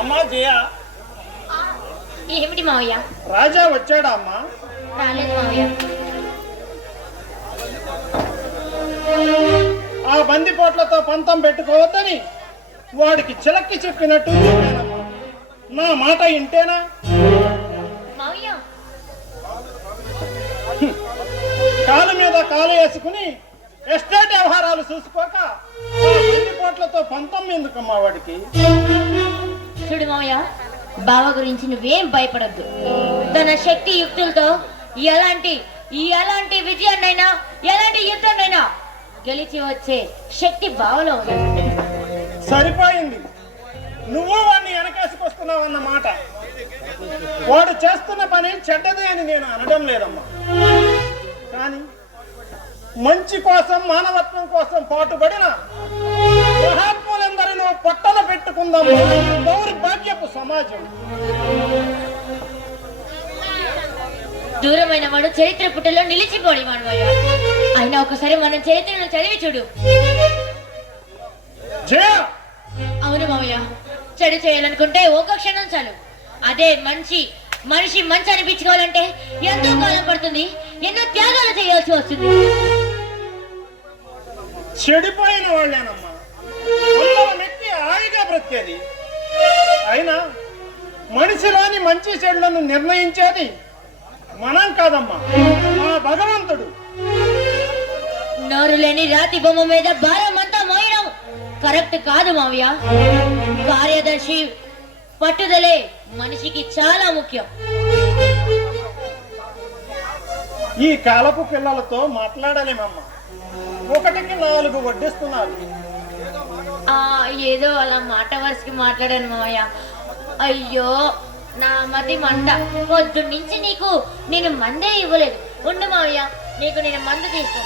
అమ్మా జయ, ఏమిటి మావయ్య? రాజా వచ్చాడా అమ్మా? రాలేదు మావయ్య. ఆ బందిపోట్లతో పంతం పెట్టుకోవద్దని వాడికి చిలక్కి చెప్పినట్టు చెప్పానమ్మా. నా మాట ఇంటేనా? మావయ్య, కాలు మీద కాలు వేసుకుని ఎస్టేట్ వ్యవహారాలు చూసుకోక ఆ బందిపోట్లతో పంతం ఎందుకమ్మా వాడికి? చూడు మావయ్య, బావ గురించి నువ్వేం భయపడద్దు. తన శక్తి యుక్తులతో ఎలాంటి విజయాన్నైనా ఎలాంటి యుద్ధాన్నైనా గెలిచి వచ్చే శక్తి బావలో ఉంది. సరిపోయింది, నువ్వు వాడిని వెనకేసుకొస్తున్నావు అన్నమాట. వాడు చేస్తున్న పని చెడ్డది అని నేను అనడం లేదమ్మా, కానీ మంచి కోసం మానవత్వం కోసం పాటుపడిన మహాత్ములందరిలో పట్టణ పెట్టుకుందాం దౌర్భాగ్యపు సమాజం. దూరమైన వాడు చరిత్ర పుటలో నిలిచిపోడి మానవయ్య. అయినా ఒకసారి మనం చరిత్రను చదివి చూడు. జయ, అవును మావయ్య, చెడు చేయాలనుకుంటే ఒక క్షణం చాలు. అదే మనిషి మంచి అనిపించుకోవాలంటే ఎంతో కాలం పడుతుంది, ఎన్నో త్యాగాలు చేయాల్సి వస్తుంది. చెడిపోయిన వాళ్ళేనమ్మా వందల మెక్కి హాయిగా బ్రతికేది. అయినా మనిషిలోని మంచి చెడులను నిర్ణయించేది మనం కాదమ్మా, ఆ భగవంతుడు. నోరు లేని రాతి బొమ్మ మీద భారం అంతా మోయడం కరెక్ట్ కాదు మావయ్య. కార్యదర్శి పట్టుదలే మనిషికి చాలా ముఖ్యం. ఈ కాలపు పిల్లలతో మాట్లాడలేమమ్మా, ఒకటికి 4 వడ్డిస్తున్నారు. ఏదో అలా మాట వరుసకి మాట్లాడాను మావయ్య. అయ్యో నా మతి మంట. పొద్దున్నుంచి నీకు నేను మందే ఇవ్వలేదు. ఉండు మావయ్య, నీకు నేను మందు తీసుకో.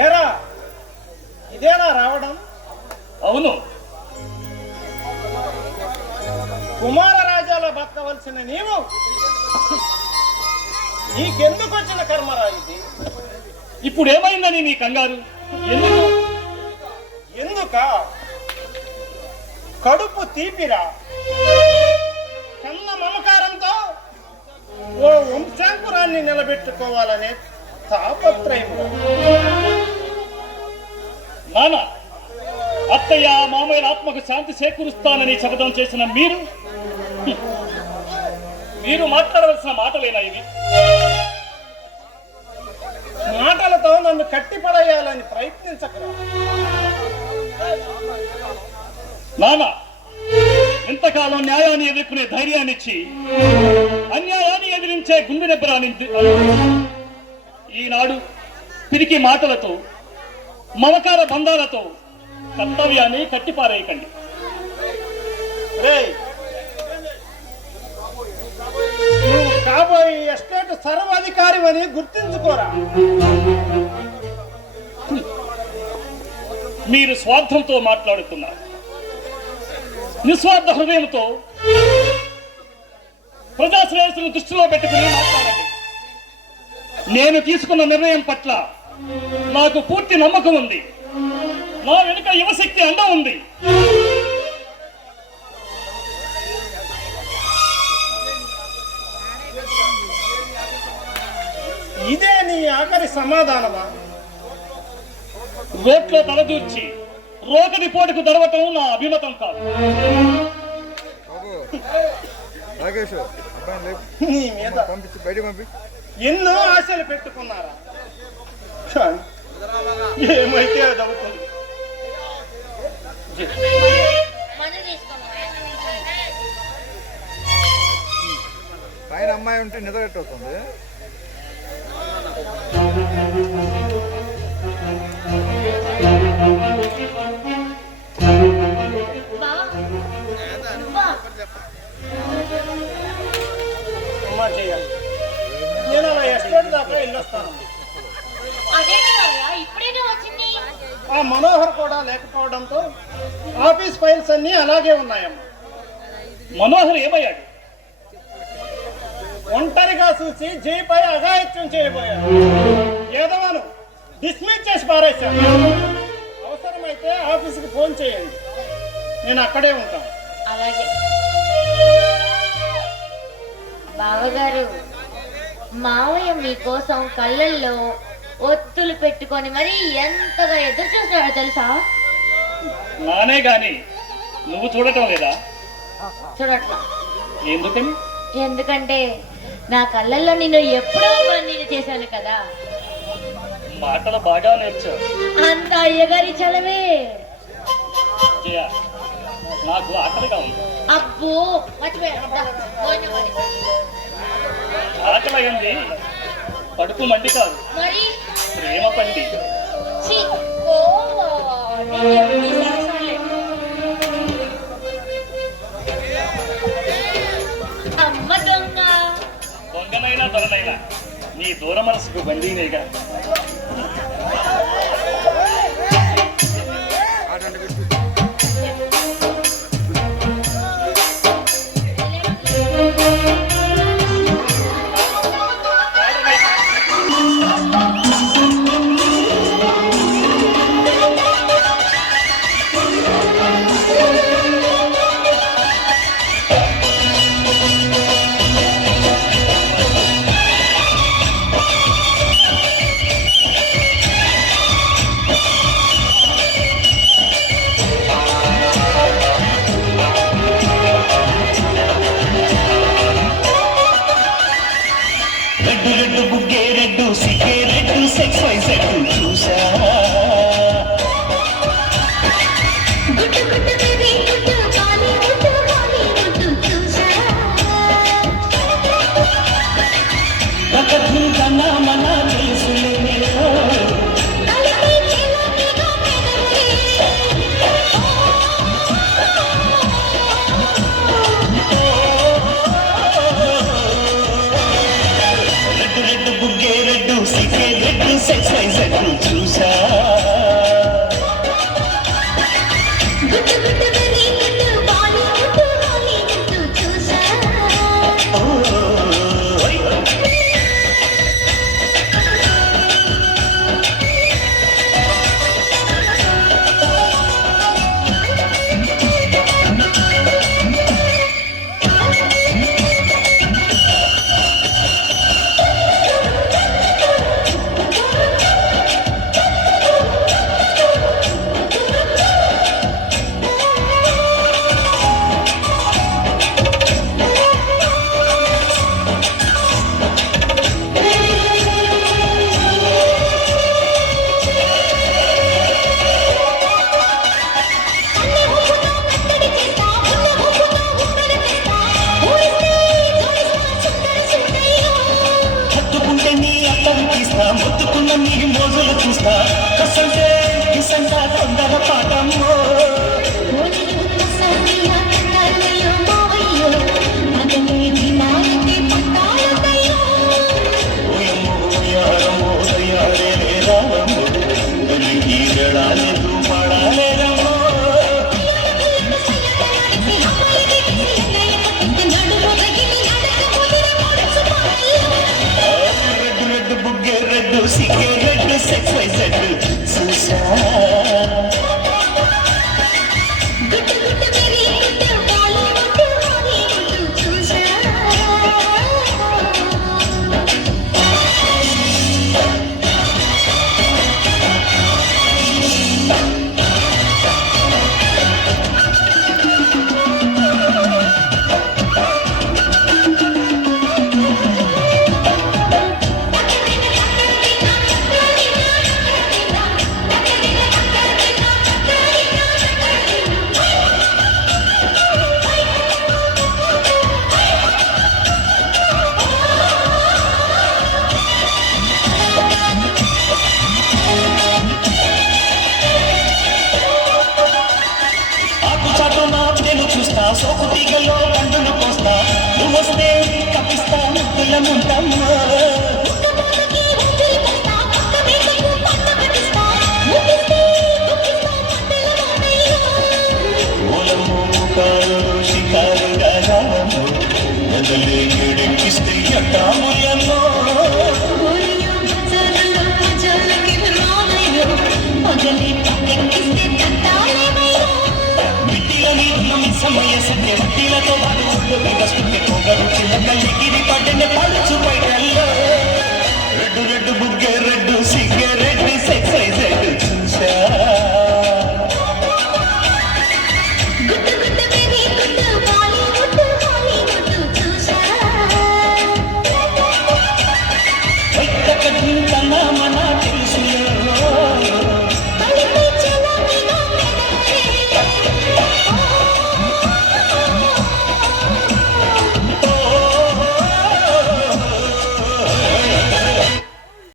ఏరా, ఇదేనా రావడం? అవును, కుమారరాజాలో బతకవలసిన నీవు నీకెందుకు వచ్చిన కర్మరా ఇది? ఇప్పుడు ఏమైందని నీ కంగారు? ఎందుక? కడుపు తీపిరా, కన్న మమకారంతో ఓ వంశాంకురాన్ని నిలబెట్టుకోవాలనే తాపత్రయం. నాన్న, అత్తయ్య మామయ్యల ఆత్మకు శాంతి చేకూరుస్తానని శపథం చేసిన మీరు మాట్లాడవలసిన మాటలేనా ఇవి? మాటలతో నన్ను కట్టిపడేయాలని ప్రయత్నించకరా నాన్న. ఇంతకాలం న్యాయాన్ని ఎదుర్కొనే ధైర్యాన్ని ఇచ్చి అన్యాయాన్ని ఎదిరించే గుండె నిబ్బరాన్ని ఈనాడు పిరికి మాటలతో మమకార బంధాలతో కర్తవ్యాన్ని కట్టిపారేయకండి. నువ్వు కాబోయే ఎస్టేట్ సర్వాధికారి అని గుర్తించుకోరా. మీరు స్వార్థంతో మాట్లాడుతున్నారు. నిస్వార్థ హృదయంతో ప్రజా శ్రేయస్సును దృష్టిలో పెట్టుకుని మాట్లాడండి. నేను తీసుకున్న నిర్ణయం పట్ల నాకు పూర్తి నమ్మకం ఉంది. నా వెనుక యువశక్తి అండ ఉంది. ఇదే నీ ఆఖరి సమాధానమా? రోట్లో తలదూర్చి రోకటి పోటుకు దొరవటం నా అభిమతం కాదు. నీ మీద ఎన్నో ఆశలు పెట్టుకున్నారా? కానీ ఏమైతే అది అవుతుంది. మందు తీసుకో మావయ్య. పైన అమ్మాయి ఉంటే నిద్ర ఎట్టవుతుంది. బా బా అమ్మా చేయాలి. నేను అలా ఎస్టేట్ దాకా వెళ్ళొస్తాను. అదేంటి మావయ్య ఇప్పుడేగా వచ్చింది? ఆ మనోహర్ కూడా లేకపోవడంతో ఆఫీస్ ఫైల్స్ అన్నీ అలాగే ఉన్నాయమ్మా. మనోహర్ ఏమయ్యాడు? ఒంటరిగా చూసి జైపై అఘాయిత్యం చేయబోయాడు. ఏదవాను డిస్మిస్ చేసి పారేశాను. అవసరమైతే ఆఫీస్కి ఫోన్ చేయండి, నేను అక్కడే ఉంటాను. అలాగే బావగారు, మావయ్య మీకోసం కళ్ళల్లో ఒత్తులు పెట్టుకొని మరి ఎంతగా ఎదురు చూస్తున్నాడో తెలుసా? నానే గాని నువ్వు చూడటం లేదా? చూడట్లా. ఎందుకని? ఎందుకంటే నా కళ్ళల్లో నిన్ను ఎప్పుడో నేను చేశాను కదా. మాటలు బాగా నేర్చావు. అంత అయ్యగారి చలవే. జయ, నాకు ఆకలిగా ఉంది. అబ్బో మర్చిపోయాను. దా, భోజనం మరి. ఆకలి అయింది. కడుపు మండి కాదు, మరి ప్రేమ పండి. ఛీ, ఓ, నీకేమిటి సరసాలే. అమ్మ దొంగ. దొంగనైనా దొరనైనా నీ దూర మనసుకు బందీనేగా. రెడ్డు బుగ్గే రెడ్డు సిగ్గే రెడ్డు సెక్స్ వైజ్ రెడ్డు చూసా. గుట్టు గుట్టు బేబీ గుట్టు బాలీవుడ్ చూసా. ఒక ధున్ కన్నా మన తెలుసులే. కలిపి చెలకిగా పెదవి. రెడ్డు బుగ్గే రెడ్డు సిగ్గే రెడ్డు సెక్స్ వైజ్ రెడ్డు చూసా. గుట్టు గుట్టు బేబీ గుట్టు బాలీవుడ్ చూసా. హత్తుకుంటే నీ అత్తరు తీస్తా, మొత్తుకున్న నీ మోజులు చూస్తా. కసంటే కిసంటా తొందర పాటమ్మో. రెడ్డు బుగ్గే రెడ్డు సిగ్గే రెడ్డు సెక్స్ వైజ్ రెడ్డు చూసా. ముల్లముంటమ్మా ముక్కకి ఊపిరి పోస్తా పక్క మీదకు పట్ట పెట్టిస్తా ముక్కిస్తే మధ్యలో ఓలము కారు షికారు రాజాము మొదలే ఎడెక్కిస్తే ఎట్టాములమ్మో ఓరియో బజారులో మజాలకి రానయ్యో పగలే పక్కెక్కిస్తే తట్టాలేమయ్యో మిట్టిలని సమయ సత్య వట్టిలతో వాడు వస్తుంటే పొగరు చిన్న కల్లిగిరి పడ్డనే పడుచు బయట